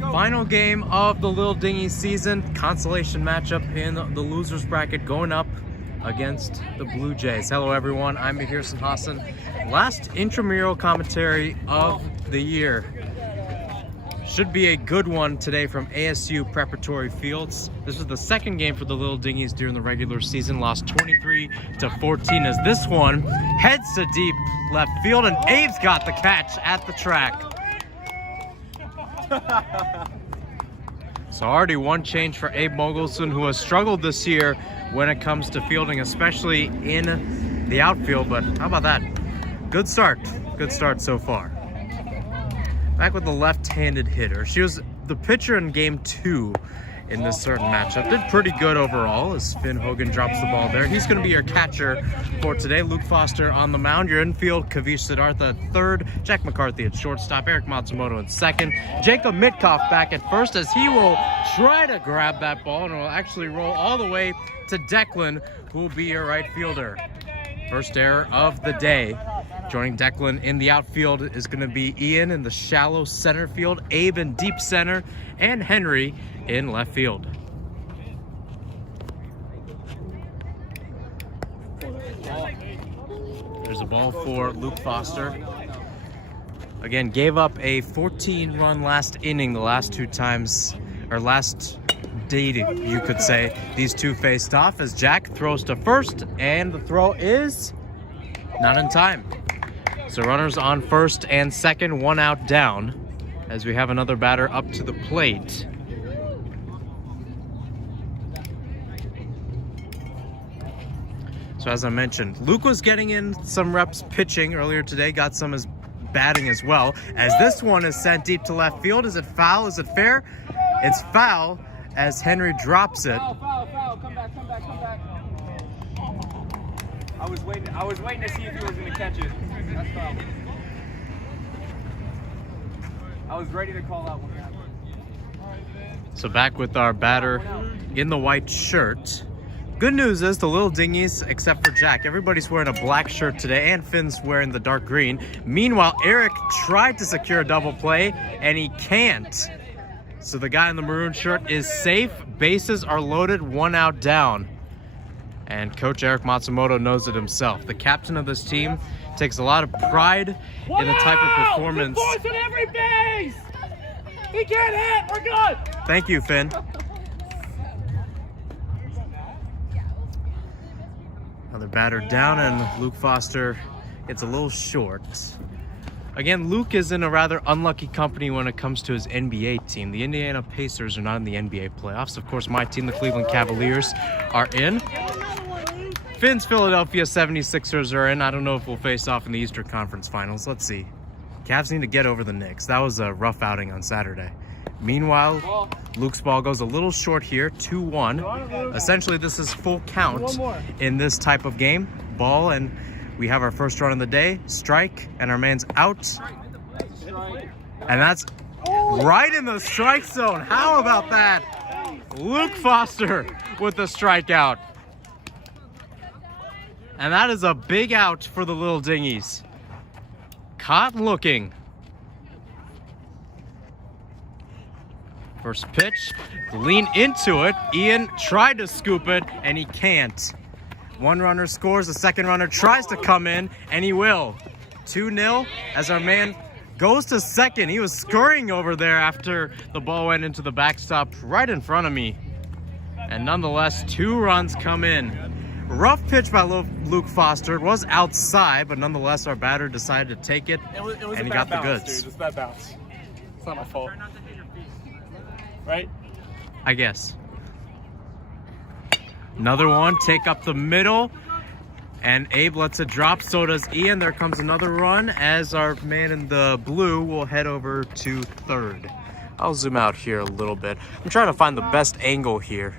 Final game of the Little Dingys season. Consolation matchup in the losers bracket going up against the Bluejays. Hello everyone, I'm Mahirsan Hassan. Last intramural commentary of the year. Should be a good one today from ASU Preparatory Fields. This was the second game for the Little Dingys during the regular season. Lost 23-14 as this one heads to deep left field, and Abe's got the catch at the track. So already one change for Abe Mogelson, who has struggled this year when it comes to fielding, especially in the outfield. But how about that? Good start so far. Back with the left-handed hitter. She was the pitcher in game 2 in this certain matchup. Did pretty good overall as Finn Hogan drops the ball there. He's going to be your catcher for today. Luke Foster on the mound. Your infield, Kavish Siddhartha at third. Jack McCarthy at shortstop. Eric Matsumoto in second. Jacob Mitkoff back at first as he will try to grab that ball and will actually roll all the way to Declan, who will be your right fielder. First error of the day. Joining Declan in the outfield is going to be Ian in the shallow center field, Abe in deep center, and Henry in left field. There's a ball for Luke Foster. Again, gave up a 14-run last inning the last two times, or last date, you could say. These two faced off as Jack throws to first, and the throw is not in time. So runners on first and second, one out down, as we have another batter up to the plate. So as I mentioned, Luke was getting in some reps pitching earlier today, got some as batting as well, as this one is sent deep to left field. Is it foul? Is it fair? It's foul as Henry drops it. Foul. Come back. I was waiting to see if he was going to catch it. That's foul. I was ready to call out one. So back with our batter in the white shirt. Good news is the Little Dingys, except for Jack, everybody's wearing a black shirt today, and Finn's wearing the dark green. Meanwhile, Eric tried to secure a double play, and he can't. So the guy in the maroon shirt is safe. Bases are loaded, one out down. And Coach Eric Matsumoto knows it himself. The captain of this team takes a lot of pride in the type of performance. Good force on every base! He can't hit! We're good! Thank you, Finn. Another batter down, and Luke Foster gets a little short. Again, Luke is in a rather unlucky company when it comes to his NBA team. The Indiana Pacers are not in the NBA playoffs. Of course, my team, the Cleveland Cavaliers, are in. Finn's Philadelphia 76ers are in. I don't know if we'll face off in the Eastern Conference Finals. Let's see. Cavs need to get over the Knicks. That was a rough outing on Saturday. Meanwhile, Luke's ball goes a little short here, 2-1. Essentially, this is full count in this type of game. Ball, and we have our first run of the day. Strike, and our man's out. And that's right in the strike zone. How about that? Luke Foster with the strikeout. And that is a big out for the Little Dingys. Caught looking. First pitch, lean into it. Ian tried to scoop it, and he can't. One runner scores, the second runner tries to come in, and he will. 2-0 as our man goes to second. He was scurrying over there after the ball went into the backstop right in front of me. And nonetheless, 2 runs come in. Rough pitch by Luke Foster. It was outside, but nonetheless, our batter decided to take it, and he got the goods. Dude. It was a bad bounce. It's not my fault. Right? I guess. Another one, take up the middle, and Abe lets it drop. So does Ian. There comes another run as our man in the blue will head over to third. I'll zoom out here a little bit. I'm trying to find the best angle here.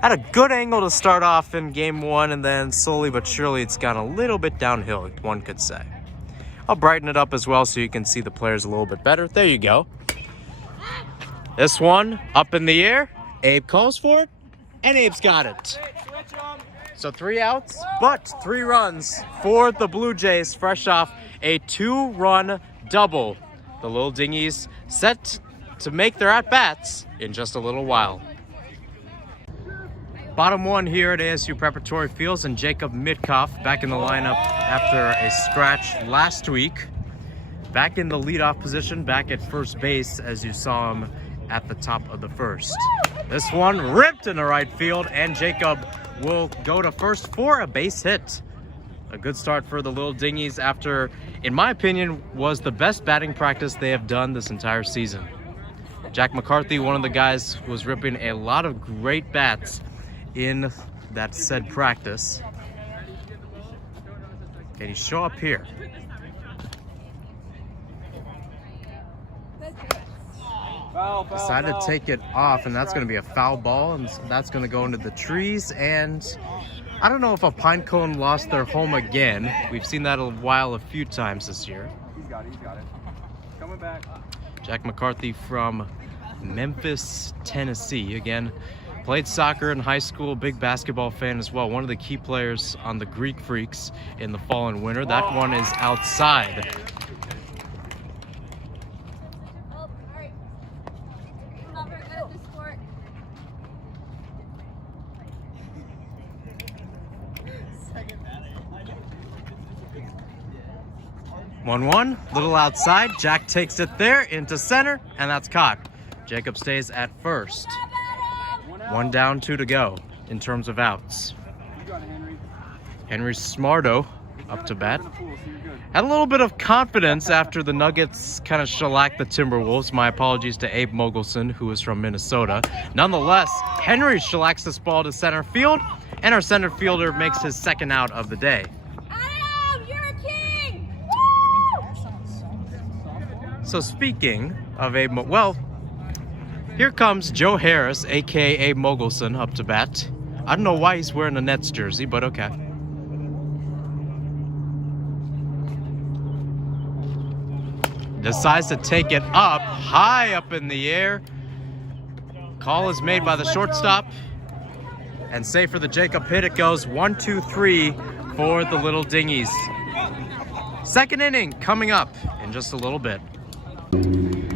Had a good angle to start off in game 1, and then slowly but surely it's gone a little bit downhill, one could say. I'll brighten it up as well so you can see the players a little bit better. There you go. This one up in the air. Abe calls for it, and Abe's got it. So 3 outs, but 3 runs for the Bluejays, fresh off a 2-run double. The Little Dingys set to make their at-bats in just a little while. Bottom one here at ASU Preparatory Fields, and Jacob Mitkoff back in the lineup after a scratch last week. Back in the leadoff position, back at first base as you saw him at the top of the first. This one ripped into right field, and Jacob will go to first for a base hit. A good start for the Little Dingys after, in my opinion, was the best batting practice they have done this entire season. Jack McCarthy, one of the guys who was ripping a lot of great bats in that said practice. Can he show up here? Decided to take it off, and that's going to be a foul ball, and that's going to go into the trees. And I don't know if a pine cone lost their home again. We've seen that a few times this year. He's got it. Coming back. Jack McCarthy from Memphis, Tennessee. Again, played soccer in high school, big basketball fan as well. One of the key players on the Greek Freaks in the fall and winter. That one is outside. One, little outside. Jack takes it there into center, and that's caught. Jacob stays at first. One down, 2 to go in terms of outs. Henry Smarto up to bat. Had a little bit of confidence after the Nuggets kind of shellacked the Timberwolves. My apologies to Abe Mogelson, who is from Minnesota. Nonetheless, Henry shellacks this ball to center field, and our center fielder makes his second out of the day. So speaking of Abe, well, here comes Joe Harris, aka Abe Mogelson, up to bat. I don't know why he's wearing a Nets jersey, but okay. Decides to take it up, high up in the air. Call is made by the shortstop. And safe for the Jacob hit. It goes 1-2-3 for the Little Dingys. Second inning coming up in just a little bit.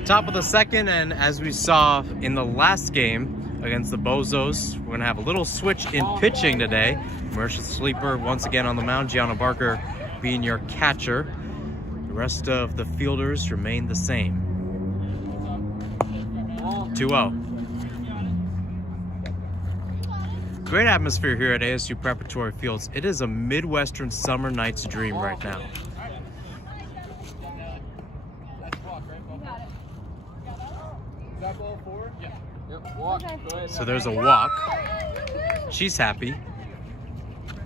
Top of the second, and as we saw in the last game against the Bozos, we're going to have a little switch in pitching today. Marisha Sleeper once again on the mound, Gianna Barker being your catcher. The rest of the fielders remain the same. 2-0. Great atmosphere here at ASU Preparatory Fields. It is a Midwestern summer night's dream right now. So there's a walk. She's happy.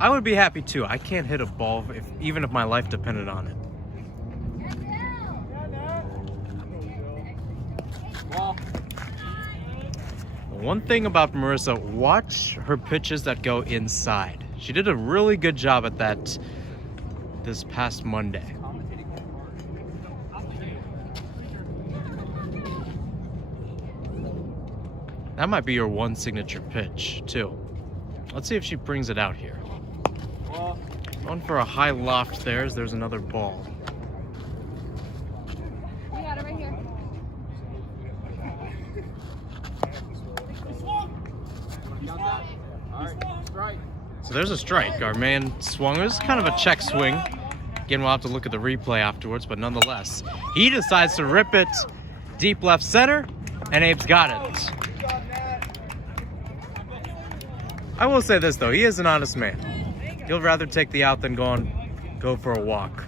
I would be happy too. I can't hit a ball even if my life depended on it. One thing about Marissa, watch her pitches that go inside. She did a really good job at that this past Monday. That might be your one signature pitch, too. Let's see if she brings it out here. Going for a high loft there as there's another ball. We got it right here. So there's a strike. Our man swung. It was kind of a check swing. Again, we'll have to look at the replay afterwards, but nonetheless, he decides to rip it deep left center, and Abe's got it. I will say this, though. He is an honest man. He'll rather take the out than go for a walk.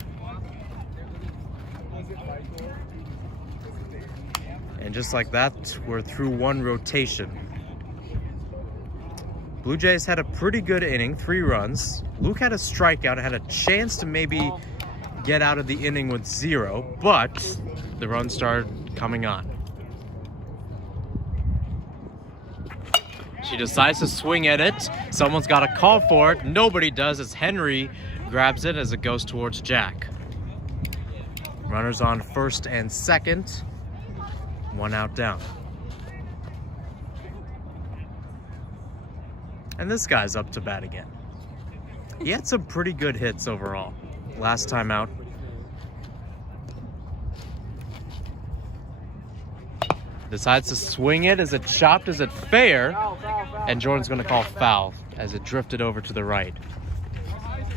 And just like that, we're through one rotation. Bluejays had a pretty good inning, 3 runs. Luke had a strikeout, had a chance to maybe get out of the inning with 0, but the runs started coming on. She decides to swing at it. Someone's got a call for it. Nobody does as Henry grabs it as it goes towards Jack. Runners on first and second. 1 out down. And this guy's up to bat again. He had some pretty good hits overall last time out. Decides to swing it. Is it chopped? Is it fair? And Jordan's going to call foul as it drifted over to the right. How high is it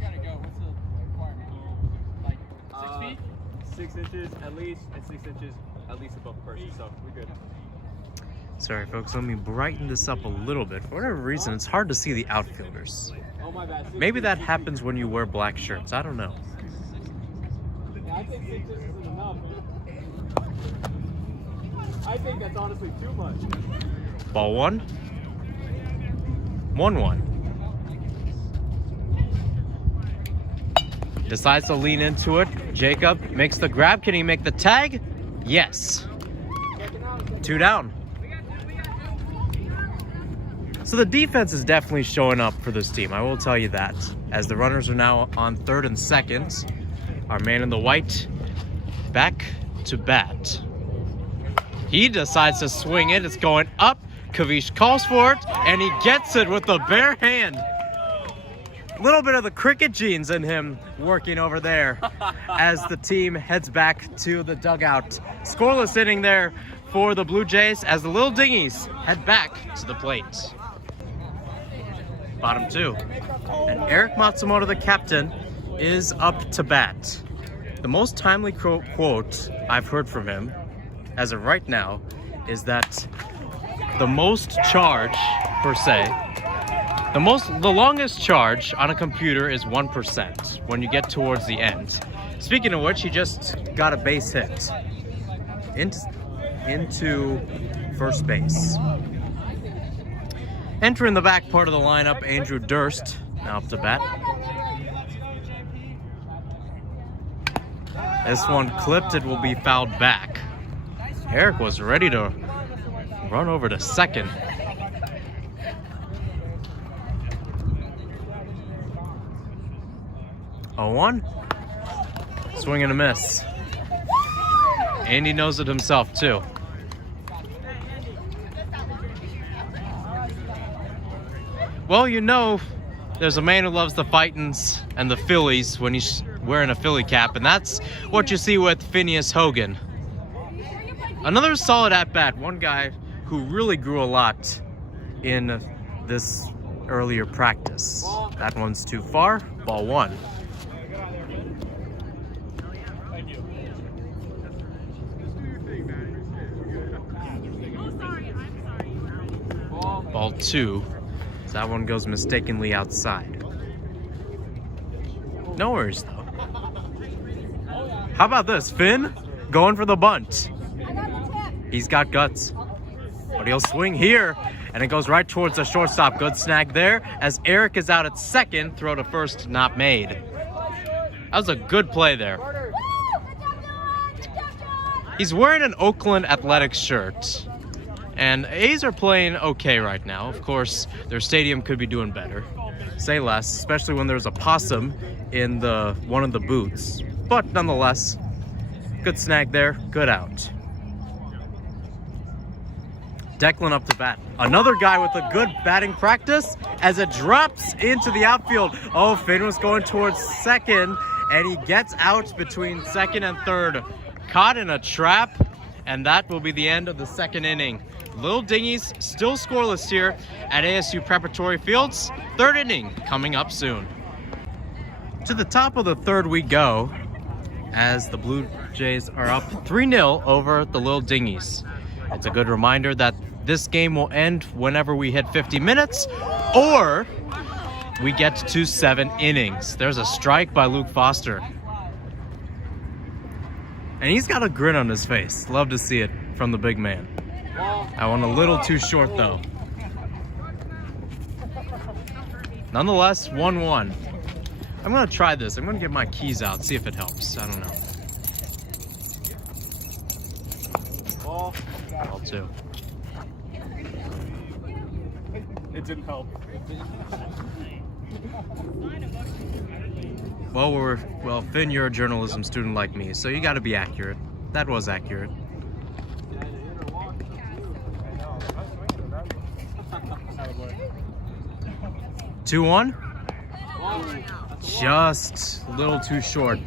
gotta go? What's the requirement? Like 6 feet? 6 inches at least, and 6 inches at least above the person. So we're good. Sorry, folks. Let me brighten this up a little bit. For whatever reason, it's hard to see the outfielders. Oh my bad. Maybe that happens when you wear black shirts. I don't know. Yeah, I think 6 inches is enough. I think that's honestly too much. Ball 1. 1-1. Decides to lean into it. Jacob makes the grab. Can he make the tag? Yes. 2 down. So the defense is definitely showing up for this team. I will tell you that. As the runners are now on 3rd and 2nd. Our man in the white back to bat. He decides to swing it. It's going up. Kavish calls for it, and he gets it with the bare hand. A little bit of the cricket genes in him working over there as the team heads back to the dugout. Scoreless inning there for the Blue Jays as the Little Dingys head back to the plate. Bottom 2. And Eric Matsumoto, the captain, is up to bat. The most timely quote I've heard from him, as of right now, is that the most charge, per se, the longest charge on a computer is 1% when you get towards the end. Speaking of which, he just got a base hit into first base. Entering the back part of the lineup, Andrew Durst, now up to bat. This one clipped, it will be fouled back. Eric was ready to run over to second. A 1. Swing and a miss. Andy knows it himself too. Well, you know, there's a man who loves the Fightins and the Phillies when he's wearing a Philly cap, and that's what you see with Phineas Hogan. Another solid at-bat, one guy who really grew a lot in this earlier practice. That one's too far, ball 1. Ball 2. So that one goes mistakenly outside. No worries though. How about this? Finn going for the bunt. He's got guts. But he'll swing here, and it goes right towards the shortstop. Good snag there. As Eric is out at second, throw to first not made. That was a good play there. He's wearing an Oakland Athletics shirt. And A's are playing okay right now. Of course, their stadium could be doing better. Say less, especially when there's a possum in one of the booths. But nonetheless, good snag there, good out. Declan up to bat. Another guy with a good batting practice as it drops into the outfield. Oh, Finn was going towards second, and he gets out between second and third. Caught in a trap, and that will be the end of the second inning. Little Dingys still scoreless here at ASU Preparatory Fields. Third inning coming up soon. To the top of the third we go as the Blue Jays are up 3-0 over the Little Dingys. It's a good reminder that this game will end whenever we hit 50 minutes or we get to 7 innings. There's a strike by Luke Foster. And he's got a grin on his face. Love to see it from the big man. I went a little too short though. Nonetheless, 1-1. I'm gonna try this. I'm gonna get my keys out, see if it helps. I don't know. Ball 2. It didn't help. Well, Finn, you're a journalism student like me, so you gotta be accurate. That was accurate. 2-1. Just a little too short.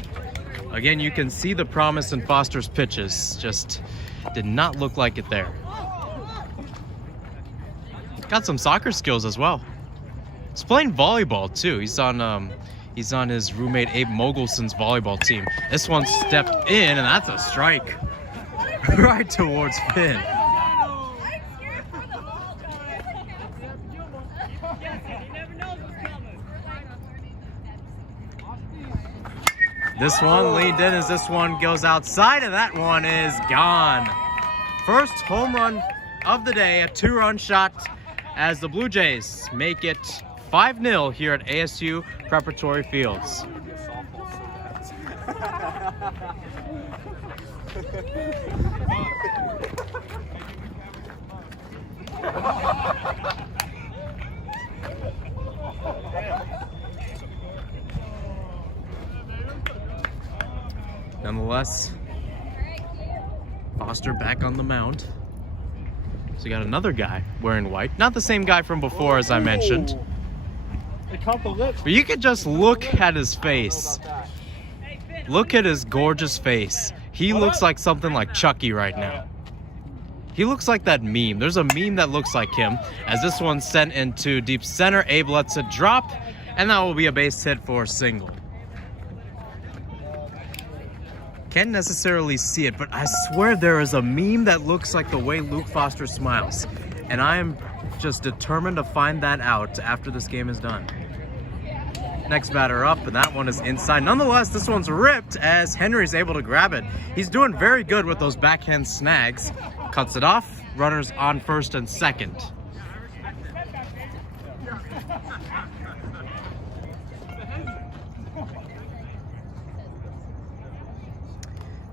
Again, you can see the promise in Foster's pitches. Just did not look like it there. Got some soccer skills as well. He's playing volleyball too. He's on his roommate Abe Mogulson's volleyball team. This one stepped in, and that's a strike. Right towards Finn. This one leaned in as this one goes outside, and that one is gone. First home run of the day, a 2-run shot as the Blue Jays make it 5-0 here at ASU Preparatory Fields. Nonetheless, Foster back on the mound. So you got another guy wearing white. Not the same guy from before, as I mentioned. But you could just look at his face. Look at his gorgeous face. He looks like something like Chucky right now. He looks like that meme. There's a meme that looks like him. As this one's sent into deep center, Abe lets it drop, and that will be a base hit for a single. Can't necessarily see it, but I swear there is a meme that looks like the way Luke Foster smiles. And I am just determined to find that out after this game is done. Next batter up, and that one is inside. Nonetheless, this one's ripped as Henry's able to grab it. He's doing very good with those backhand snags. Cuts it off, runners on first and second.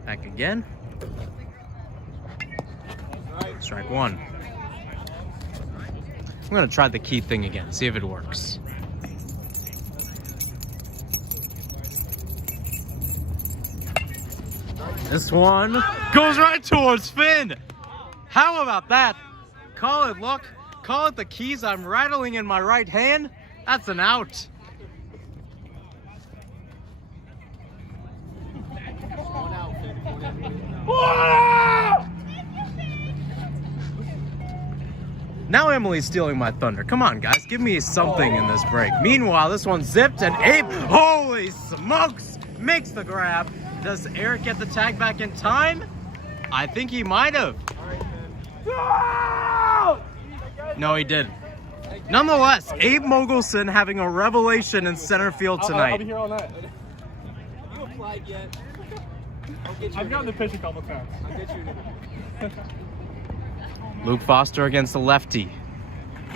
Back again. Strike one. I'm gonna try the key thing again, see if it works. This one goes right towards Finn. How about that? Call it luck, call it the keys I'm rattling in my right hand. That's an out. Now Emily's stealing my thunder. Come on, guys. Give me something in this break. Meanwhile, this one zipped, and Abe, holy smokes, makes the grab. Does Eric get the tag back in time? I think he might have. No, he didn't. Nonetheless, Abe Mogulson having a revelation in center field tonight. I'll be here all night. You applied yet? I've gotten the pitch a couple times. I'll get you in. Luke Foster against the lefty.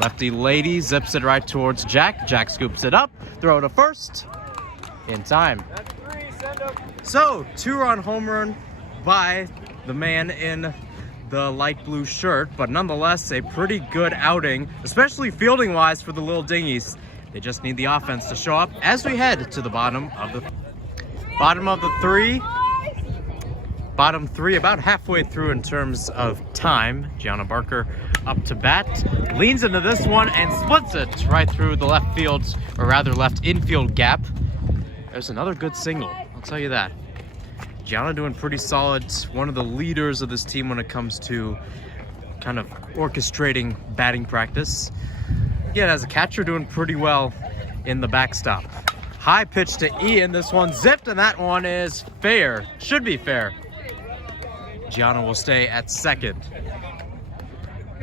Lefty lady zips it right towards Jack. Jack scoops it up, throw to first. In time. That's 3, send him. So, 2-run home run by the man in the light blue shirt, but nonetheless a pretty good outing, especially fielding wise for the Little Dingys. They just need the offense to show up as we head to the bottom of the three. Bottom three, about halfway through in terms of time. Gianna Barker up to bat, leans into this one and splits it right through the left field, or rather left infield gap. There's another good single, I'll tell you that. Gianna doing pretty solid, one of the leaders of this team when it comes to kind of orchestrating batting practice. Yeah, as a catcher, doing pretty well in the backstop. High pitch to Ian, this one zipped, and that one is fair, should be fair. Gianna will stay at second.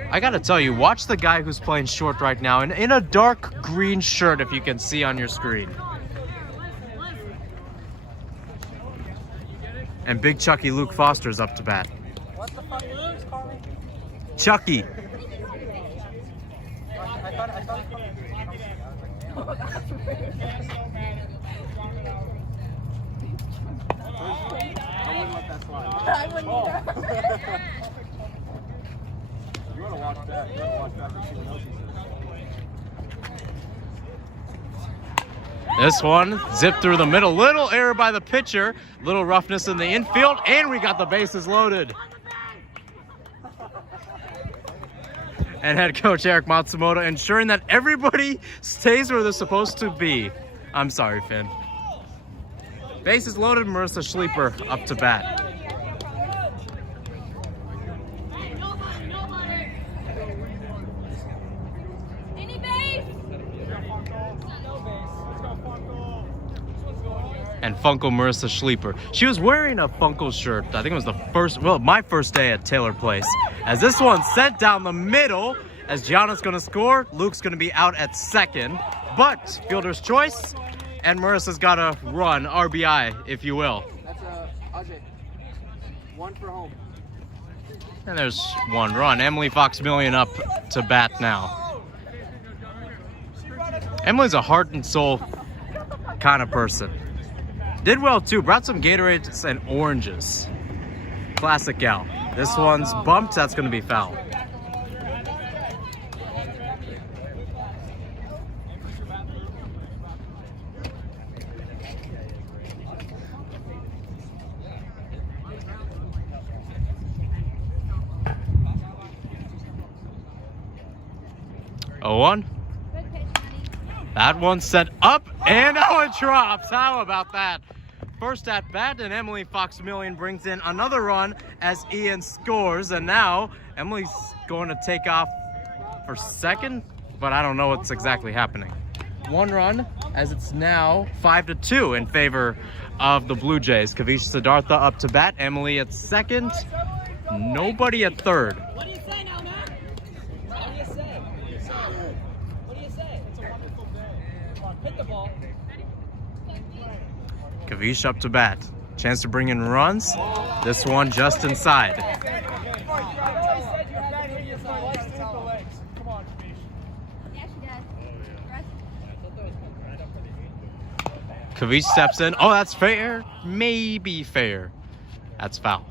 I gotta tell you, watch the guy who's playing short right now in a dark green shirt, if you can see on your screen. And Big Chucky Luke Foster's up to bat. What the fuck, Luke? Chucky. I thought I wouldn't let that slide. I wouldn't either. You want to watch that. You want to watch that and see what else he says. This one zipped through the middle. Little error by the pitcher. Little roughness in the infield. And we got the bases loaded. And head coach Eric Matsumoto ensuring that everybody stays where they're supposed to be. I'm sorry, Finn. Bases loaded, Marissa Schleeper up to bat. And Funko Marissa Schleeper. She was wearing a Funko shirt. I think it was the first, well, my first day at Taylor Place. As this one's sent down the middle, as Gianna's gonna score, Luke's gonna be out at second. But fielder's choice, and Marissa's got a run, RBI, if you will. That's Ajay. One for home. And there's one run. Emily Fox-Million up to bat now. Emily's a heart and soul kind of person. Did well too, brought some Gatorades and oranges. Classic gal. This one's bumped, that's gonna be foul. Oh, 1. That one's set up and oh, it drops. How about that? First at bat, and Emily Fox-Million brings in another run as Ian scores, and now Emily's going to take off for second, but I don't know what's exactly happening. One run as it's now 5-2 in favor of the Blue Jays. Kavish Siddhartha up to bat, Emily at second, nobody at third. What do you say now, man? What do you say? What do you say? It's a wonderful day. Hit the ball. Kavish up to bat. Chance to bring in runs. This one just inside. Kavish steps in. Oh, that's fair. Maybe fair. That's foul.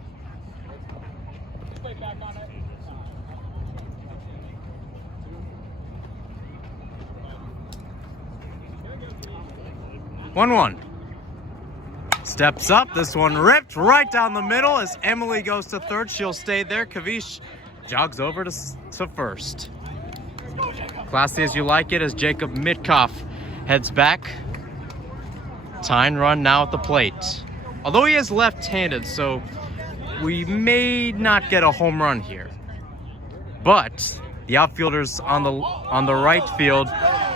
1-1. Steps up, this one ripped right down the middle as Emily goes to third. She'll stay there. Kavish jogs over to first. Classy as you like it as Jacob Mitkoff heads back. Tying run now at the plate. Although he is left-handed, so we may not get a home run here. But the outfielders on the right field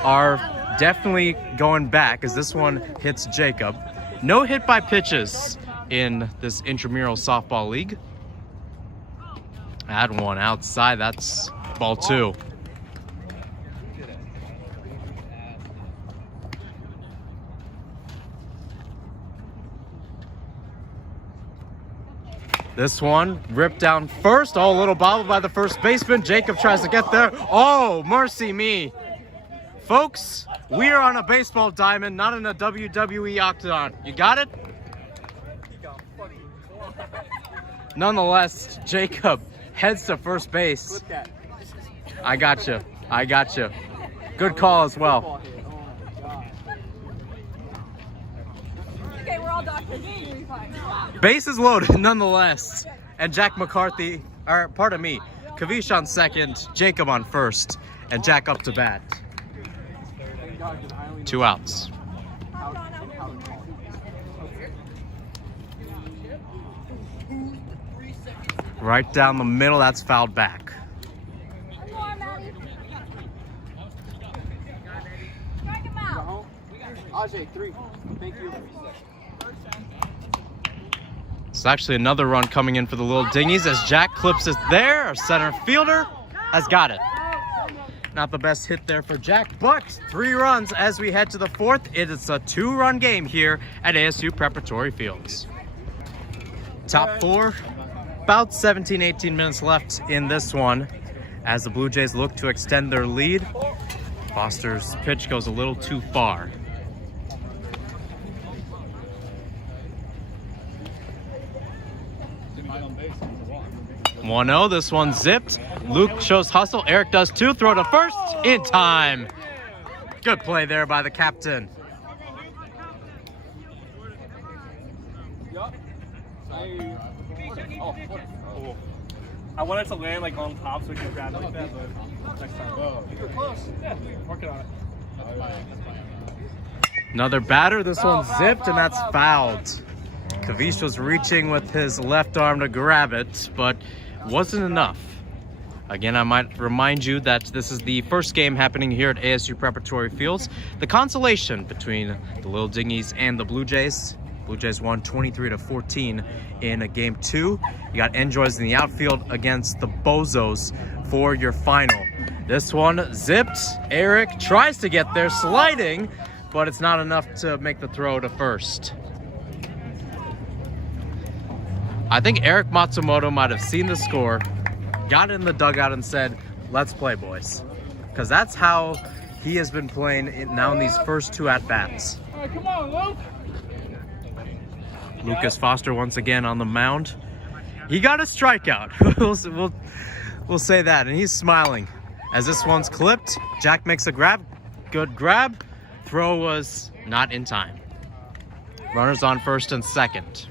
are definitely going back as this one hits Jacob. No hit by pitches in this intramural softball league. Add one outside, that's ball 2. This one ripped down first. Oh, a little bobble by the first baseman. Jacob tries to get there. Oh, mercy me. Folks, we are on a baseball diamond, not in a WWE octagon. You got it? Nonetheless, Jacob heads to first base. I got you. I got you. Good call as well. Okay, we're all doctors. Bases loaded nonetheless. And Jack McCarthy, or pardon me, Kavish on second, Jacob on first, and Jack up to bat. 2 outs. Right down the middle, that's fouled back. Ajay, 3. Thank you. It's actually another run coming in for the Little Dingys as Jack clips it there. Our center fielder has got it. Not the best hit there for Jack, but 3 runs as we head to the 4th. It is a 2-run game here at ASU Preparatory Fields. Top 4, about 17-18 minutes left in this one as the Blue Jays look to extend their lead. Foster's pitch goes a little too far. 1-0, this one zipped. Luke shows hustle, Eric does too. Throw to first, in time. Good play there by the captain. I wanted to land like on top so we could grab it like that, but next time. You were close. Yeah, working on it. Another batter. This one's zipped, and that's fouled. Kavish was reaching with his left arm to grab it, but wasn't enough. Again, I might remind you that this is the first game happening here at ASU Preparatory Fields. The consolation between the Little Dingys and the Bluejays. Bluejays won 23-14 in game 2. You got Enjoys in the outfield against the Bozos for your final. This one zipped. Eric tries to get there, sliding, but it's not enough to make the throw to first. I think Eric Matsumoto might have seen the score, got in the dugout and said, let's play, boys. Because that's how he has been playing now in these first 2 at-bats. All right, come on, Luke. Lucas Foster once again on the mound. He got a strikeout. we'll say that, and he's smiling. As this one's clipped, Jack makes a grab. Good grab. Throw was not in time. Runners on first and second.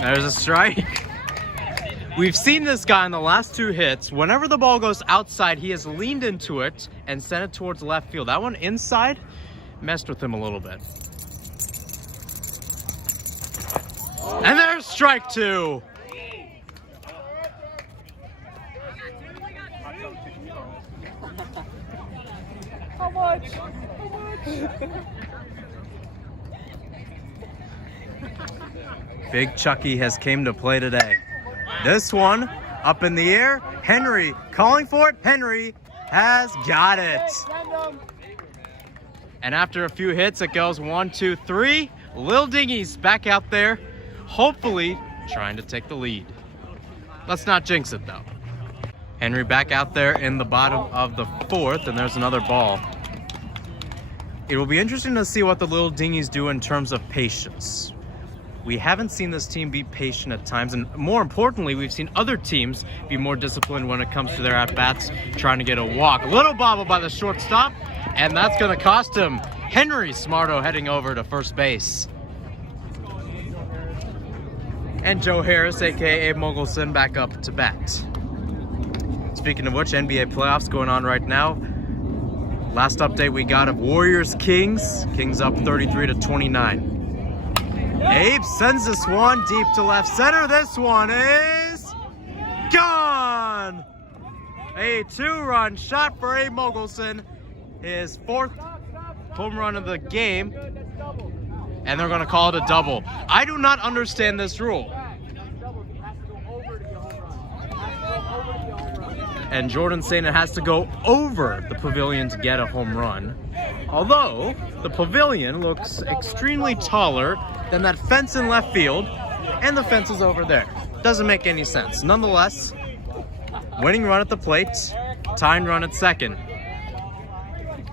There's a strike. We've seen this guy in the last 2 hits. Whenever the ball goes outside, he has leaned into it and sent it towards left field. That one inside messed with him a little bit. And there's strike 2. How much? Big Chucky has came to play today. This one up in the air. Henry calling for it. Henry has got it. And after a few hits, it goes 1, 2, 3. Little Dingys back out there, hopefully trying to take the lead. Let's not jinx it though. Henry back out there in the bottom of the 4th, and there's another ball. It will be interesting to see what the Little Dingys do in terms of patience. We haven't seen this team be patient at times, and more importantly, we've seen other teams be more disciplined when it comes to their at-bats, trying to get a walk. A little bobble by the shortstop, and that's going to cost him. Henry Smarto heading over to first base. And Joe Harris, a.k.a. Abe Mogelson, back up to bat. Speaking of which, NBA playoffs going on right now. Last update we got of Warriors-Kings. Kings up 33-29. Abe sends this one deep to left center. This one is gone. A 2-run shot for Abe Mogelson. His 4th home run of the game. And they're going to call it a double. I do not understand this rule. And Jordan saying it has to go over the pavilion to get a home run. Although the pavilion looks extremely taller than that fence in left field, and the fence is over there. Doesn't make any sense. Nonetheless, winning run at the plate, tying run at second.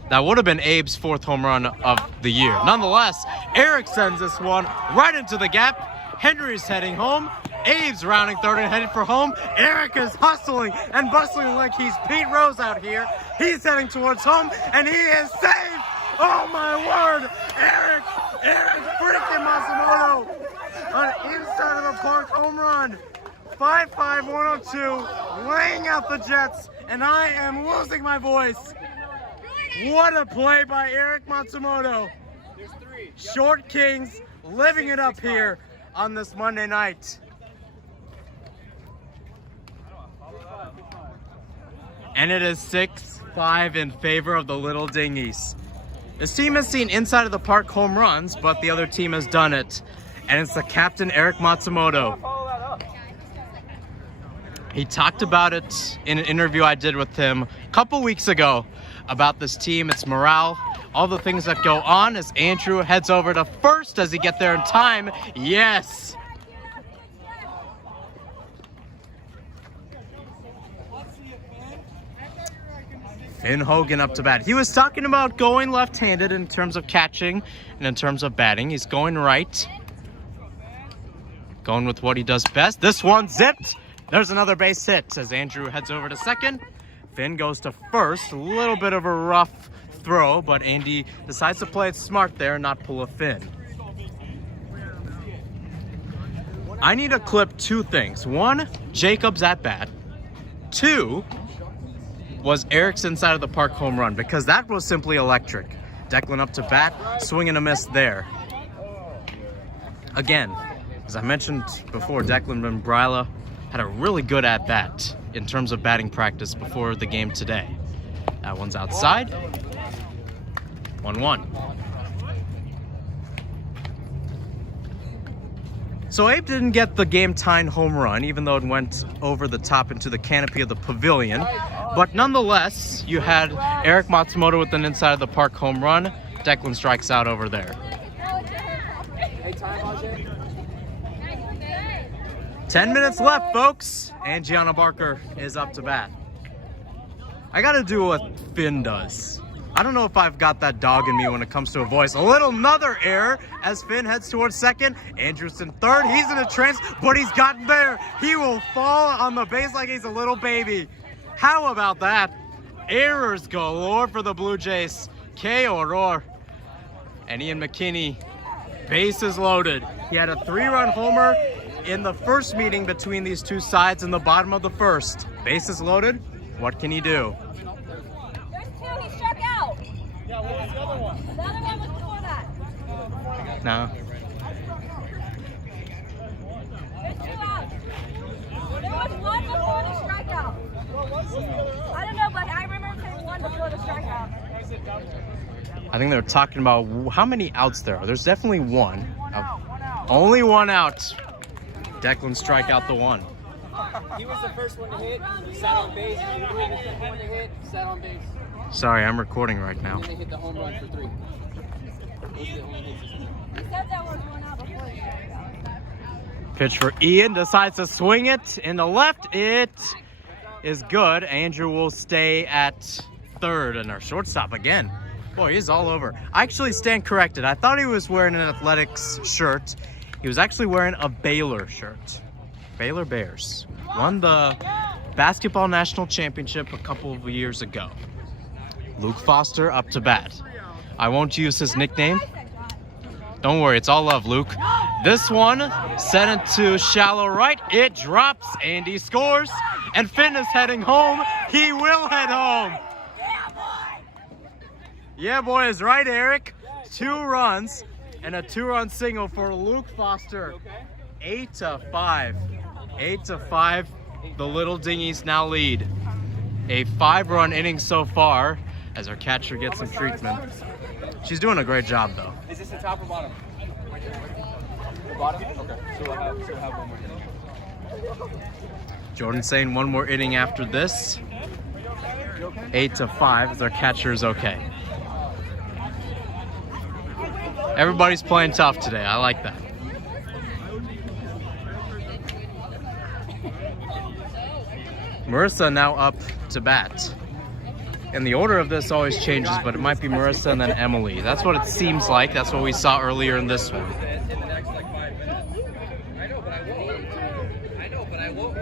That would have been Abe's 4th home run of the year. Nonetheless, Eric sends this one right into the gap. Henry's heading home. Abe's rounding third and headed for home. Eric is hustling and bustling like he's Pete Rose out here. He's heading towards home, and he is saved. Oh my word! Eric freaking Matsumoto on inside of the park home run. 5-5, 102, laying out the Jets, and I am losing my voice. What a play by Eric Matsumoto. Short Kings living it up here on this Monday night. And it is 6-5 in favor of the Little Dingys. This team has seen inside of the park home runs, but the other team has done it. And it's the captain, Eric Matsumoto. He talked about it in an interview I did with him a couple weeks ago about this team, its morale, all the things that go on as Andrew heads over to first. Does he get there in time? Yes! Finn Hogan up to bat. He was talking about going left-handed in terms of catching and in terms of batting. He's going right. Going with what he does best. This one zipped. There's another base hit as Andrew heads over to second. Finn goes to first. A little bit of a rough throw, but Andy decides to play it smart there and not pull a Finn. I need to clip two things. One, Jacob's at bat. Two, was Eric's inside of the park home run, because that was simply electric. Declan up to bat, swing and a miss there. Again, as I mentioned before, Declan Bryla had a really good at bat in terms of batting practice before the game today. That one's outside. 1-1. So Abe didn't get the game-tying home run, even though it went over the top into the canopy of the pavilion. But nonetheless, you had Eric Matsumoto with an inside of the park home run. Declan strikes out over there. 10 minutes left, folks. And Gianna Barker is up to bat. I gotta do what Finn does. I don't know if I've got that dog in me when it comes to a voice. Another error as Finn heads towards second. Andrews in third. He's in a trance, but he's gotten there. He will fall on the base like he's a little baby. How about that? Errors galore for the Blue Jays. K horror. And Ian McKinney, bases loaded. He had a 3-run homer in the first meeting between these two sides in the bottom of the first. Bases loaded. What can he do? Yeah, what was the other one? The other one was before that. No. There's 2 outs. There was 1 before the strikeout. I don't know, but I remember there was 1 before the strikeout. I think they were talking about how many outs there are. There's definitely one. 1 out. Only 1 out. Declan strike out the 1. He was the first one to hit, sat on base. He was the second one to hit, sat on base. Sorry, I'm recording right now. And they hit the home run for 3. Those are the only hits. He said that was 1 out before the strikeout. Pitch for Ian, decides to swing it in the left. It is good. Andrew will stay at third, and our shortstop again. Boy, he's all over. I actually stand corrected. I thought he was wearing an Athletics shirt. He was actually wearing a Baylor shirt. Baylor Bears won the basketball national championship a couple of years ago. Luke Foster up to bat. I won't use his nickname. Don't worry, it's all love, Luke. This one sent into shallow right. It drops and he scores. And Finn is heading home. He will head home. Yeah, boy is right, Eric. 2 runs and a 2-run single for Luke Foster. 8-5. 8-5. The Little Dingys now lead. A 5-run inning so far as our catcher gets some treatment. She's doing a great job, though. Is this the top or bottom? The bottom? Okay. So we'll have 1 more inning. Jordan saying 1 more inning after this. 8-5 as our catcher is okay. Everybody's playing tough today. I like that. Marissa now up to bat. And the order of this always changes, but it might be Marissa and then Emily. That's what it seems like. That's what we saw earlier in this one. In the next like 5 minutes. I know, but I won't.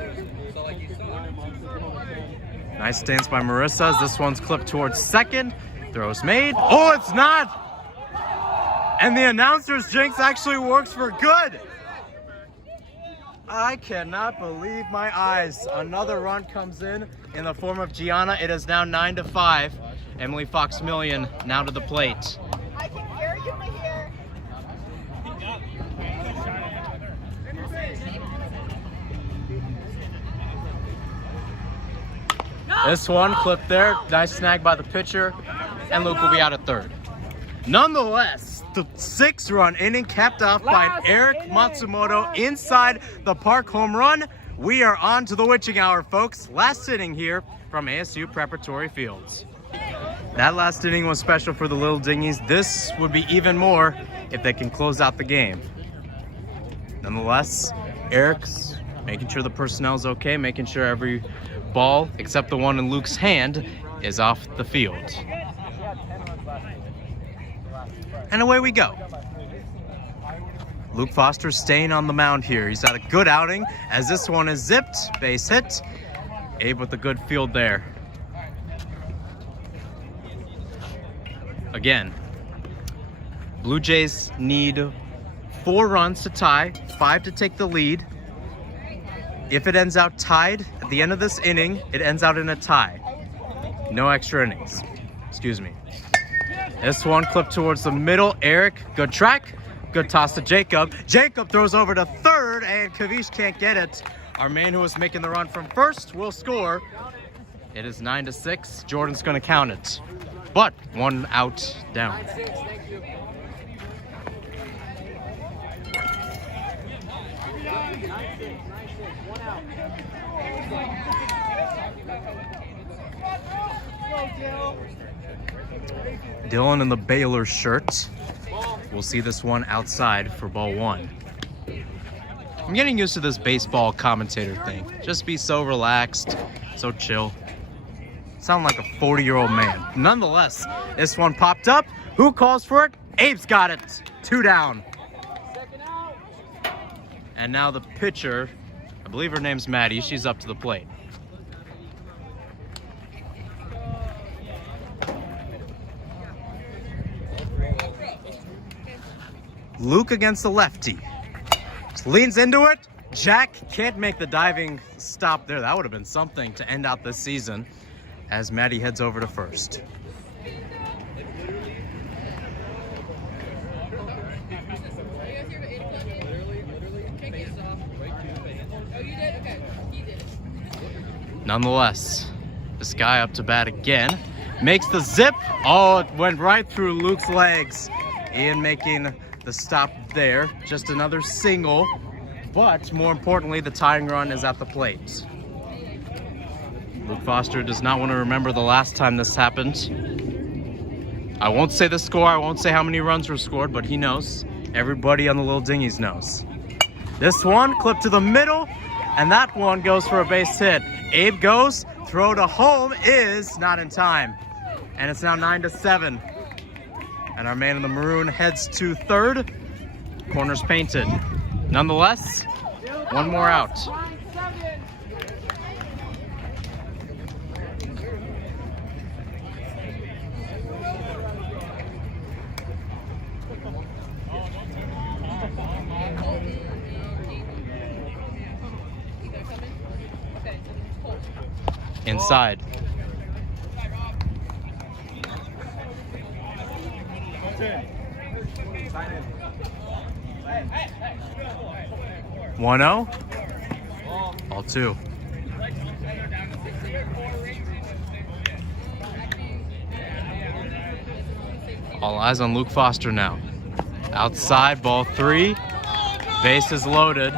So like you saw. Nice stance by Marissa as this one's clipped towards second. Throws made. Oh, it's not! And the announcer's jinx actually works for good. I cannot believe my eyes. Another run comes in the form of Gianna. It is now 9-5. Emily Fox-Million now to the plate. I can hear you here. This one clipped there. Nice snag by the pitcher. And Luke will be out at third. Nonetheless, the 6-run inning capped off by an Eric Matsumoto inside the park home run. We are on to the witching hour, folks. Last inning here from ASU Preparatory Fields. That last inning was special for the Little Dingys. This would be even more if they can close out the game. Nonetheless, Eric's making sure the personnel's okay, making sure every ball except the one in Luke's hand is off the field. And away we go. Luke Foster staying on the mound here. He's had a good outing as this one is zipped. Base hit. Abe with a good field there. Again, Blue Jays need 4 runs to tie, 5 to take the lead. If it ends out tied at the end of this inning, it ends out in a tie. No extra innings. Excuse me. This one clipped towards the middle. Eric, good track. Good toss to Jacob. Jacob throws over to third, and Kavish can't get it. Our man who was making the run from first will score. It is 9-6. Jordan's going to count it. But 1 out down. Dylan in the Baylor shirt. We'll see this one outside for ball 1. I'm getting used to this baseball commentator thing. Just be so relaxed, so chill. Sound like a 40-year-old man. Nonetheless, this one popped up. Who calls for it? Abe's got it. 2 down. And now the pitcher, I believe her name's Maddie. She's up to the plate. Luke against the lefty. Leans into it. Jack can't make the diving stop there. That would have been something to end out this season as Maddie heads over to first. Nonetheless, this guy up to bat again. Makes the zip. Oh, it went right through Luke's legs. Ian making the stop there. Just another single. But more importantly, the tying run is at the plate. Luke Foster does not want to remember the last time this happened. I won't say the score. I won't say how many runs were scored, but he knows. Everybody on the Little Dingys knows. This one clipped to the middle, and that one goes for a base hit. Abe goes. Throw to home is not in time. And it's now 9-7. And our man in the maroon heads to third. Corners painted. Nonetheless, 1 more out. Inside. One 0. All 2. All eyes on Luke Foster now. Outside, ball 3. Base is loaded.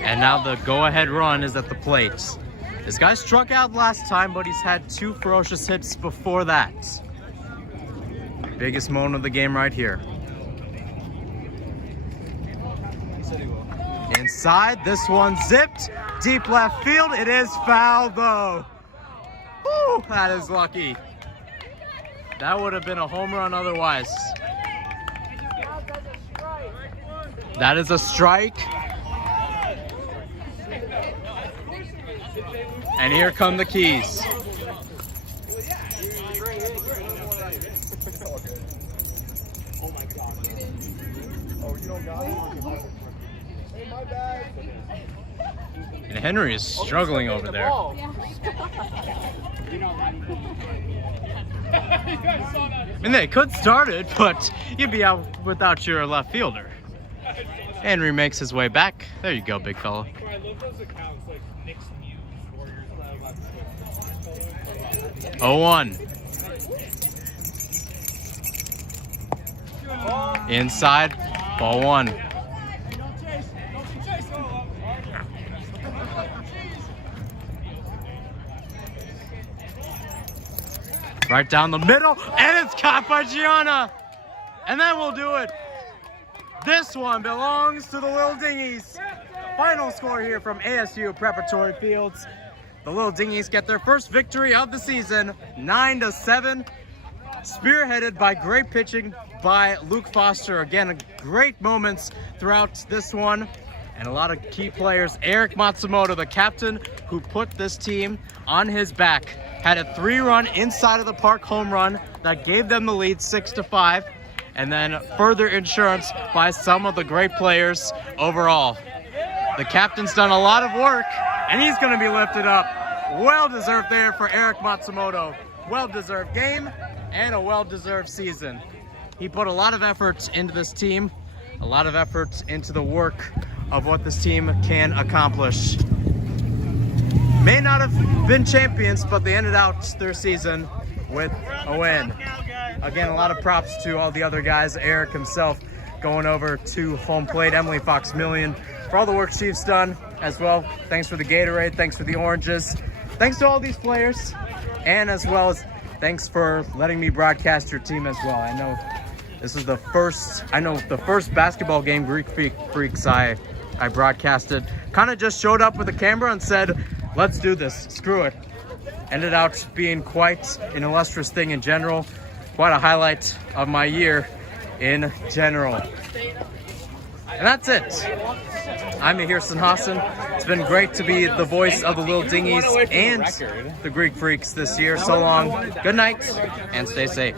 And now the go-ahead run is at the plate. This guy struck out last time, but he's had 2 ferocious hits before that. Biggest moment of the game right here. Inside, this one zipped. Deep left field. It is foul though. Whew, that is lucky. That would have been a home run otherwise. That is a strike. And here come the keys. Oh my God. Oh, you don't got it? Hey, my bad. And Henry is struggling over there. I mean, they could start it, but you'd be out without your left fielder. Henry makes his way back. There you go, big fella. I love those accounts like Nick's News, Warriors. 0-1. Inside, ball 1. Right down the middle, and it's caught by Gianna. And that will do it. This one belongs to the Little Dingys. Final score here from ASU Preparatory Fields. The Little Dingys get their first victory of the season, 9-7. Spearheaded by great pitching by Luke Foster. Again, great moments throughout this one. And a lot of key players. Eric Matsumoto, the captain who put this team on his back, had a 3-run inside of the park home run that gave them the lead 6-5. And then further insurance by some of the great players overall. The captain's done a lot of work, and he's going to be lifted up. Well-deserved there for Eric Matsumoto. Well-deserved game and a well-deserved season. He put a lot of effort into this team, a lot of effort into the work of what this team can accomplish. May not have been champions, but they ended out their season with a win. Again, a lot of props to all the other guys. Eric himself going over to home plate. Emily Fox-Million for all the work she's done as well. Thanks for the Gatorade. Thanks for the oranges. Thanks to all these players. And as well as thanks for letting me broadcast your team as well. I know this is the first basketball game Greek Freaks I broadcasted. Kind of just showed up with a camera and said, let's do this, screw it. Ended out being quite an illustrious thing in general. Quite a highlight of my year in general. And that's it. I'm Yahir Hassan. It's been great to be the voice of the Little Dingys and the Greek Freaks this year. So long, good night, and stay safe.